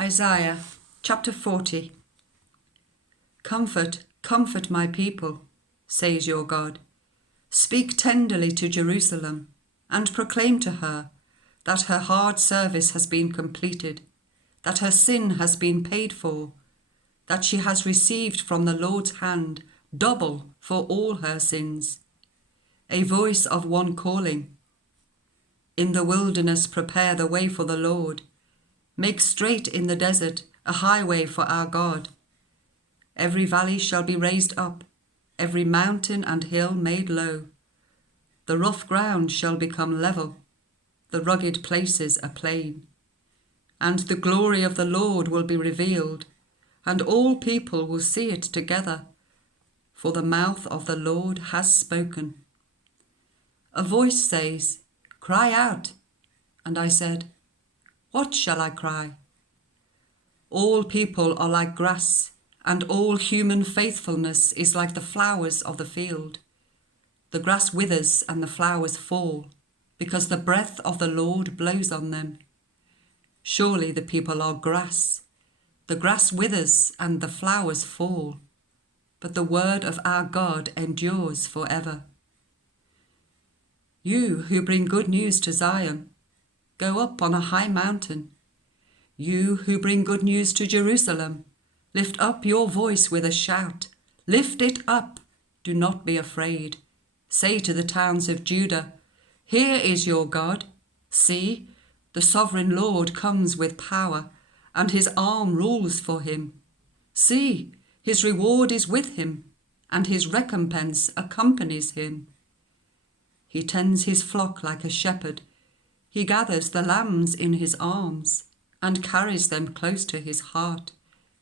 Isaiah chapter 40. Comfort, comfort my people, says your God. Speak tenderly to Jerusalem, and proclaim to her that her hard service has been completed, that her sin has been paid for, that she has received from the Lord's hand double for all her sins. A voice of one calling, in the wilderness prepare the way for the Lord. Make straight in the desert a highway for our God. Every valley shall be raised up, every mountain and hill made low. The rough ground shall become level, the rugged places a plain. And the glory of the Lord will be revealed, and all people will see it together, for the mouth of the Lord has spoken. A voice says, "Cry out." And I said, "What shall I cry?" All people are like grass, and all human faithfulness is like the flowers of the field. The grass withers and the flowers fall, because the breath of the Lord blows on them. Surely the people are grass. The grass withers and the flowers fall, but the word of our God endures forever. You who bring good news to Zion, go up on a high mountain. You who bring good news to Jerusalem, lift up your voice with a shout. Lift it up, do not be afraid. Say to the towns of Judah, "Here is your God. See, the sovereign Lord comes with power, and his arm rules for him. See, his reward is with him, and his recompense accompanies him. He tends his flock like a shepherd. He gathers the lambs in his arms and carries them close to his heart.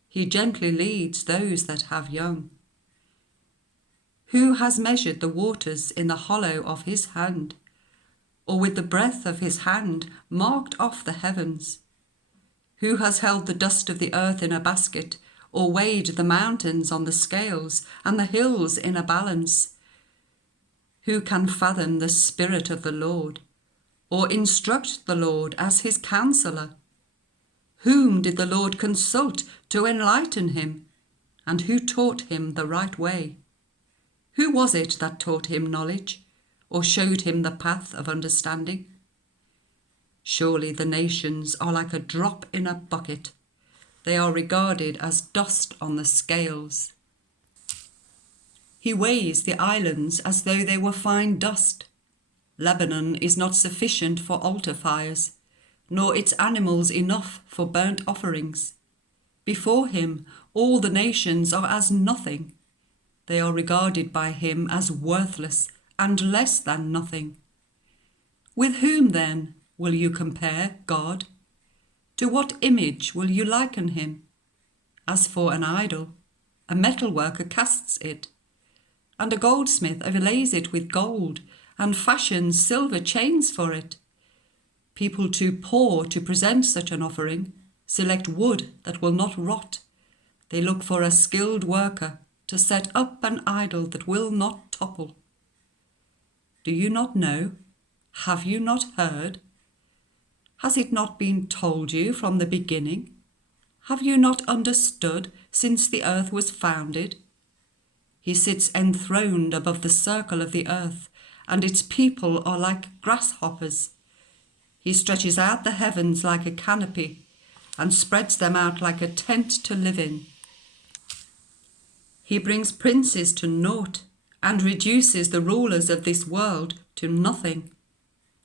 He gently leads those that have young. Who has measured the waters in the hollow of his hand, or with the breadth of his hand marked off the heavens? Who has held the dust of the earth in a basket, or weighed the mountains on the scales and the hills in a balance? Who can fathom the Spirit of the Lord, or instruct the Lord as his counselor? Whom did the Lord consult to enlighten him? And who taught him the right way? Who was it that taught him knowledge, or showed him the path of understanding? Surely the nations are like a drop in a bucket. They are regarded as dust on the scales. He weighs the islands as though they were fine dust. Lebanon is not sufficient for altar fires, nor its animals enough for burnt offerings. Before him all the nations are as nothing. They are regarded by him as worthless and less than nothing. With whom then will you compare God? To what image will you liken him? As for an idol, a metal worker casts it, and a goldsmith overlays it with gold and fashions silver chains for it. People too poor to present such an offering select wood that will not rot. They look for a skilled worker to set up an idol that will not topple. Do you not know? Have you not heard? Has it not been told you from the beginning? Have you not understood since the earth was founded? He sits enthroned above the circle of the earth, and its people are like grasshoppers. He stretches out the heavens like a canopy, and spreads them out like a tent to live in. He brings princes to naught, and reduces the rulers of this world to nothing.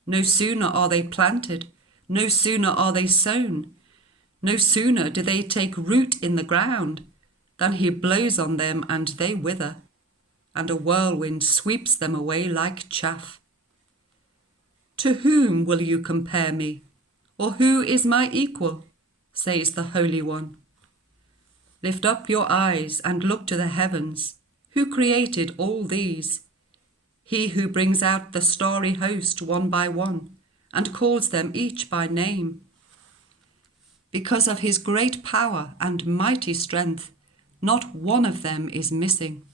No sooner are they planted, no sooner are they sown, no sooner do they take root in the ground, than he blows on them and they wither, and a whirlwind sweeps them away like chaff. To whom will you compare me, or who is my equal? Says the Holy One. Lift up your eyes and look to the heavens. Who created all these? He who brings out the starry host one by one, and calls them each by name. Because of his great power and mighty strength, not one of them is missing.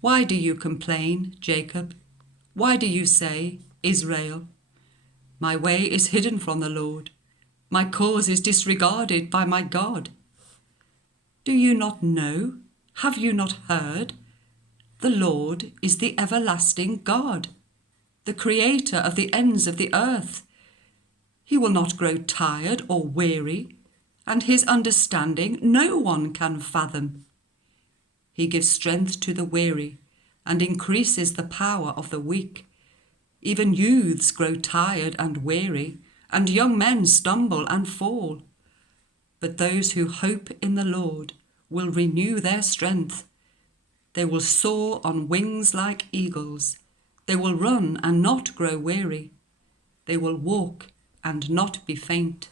Why do you complain, Jacob? Why do you say, Israel? My way is hidden from the Lord. My cause is disregarded by my God. Do you not know? Have you not heard? The Lord is the everlasting God, the creator of the ends of the earth. He will not grow tired or weary, and his understanding no one can fathom. He gives strength to the weary and increases the power of the weak. Even youths grow tired and weary, and young men stumble and fall. But those who hope in the Lord will renew their strength. They will soar on wings like eagles. They will run and not grow weary. They will walk and not be faint.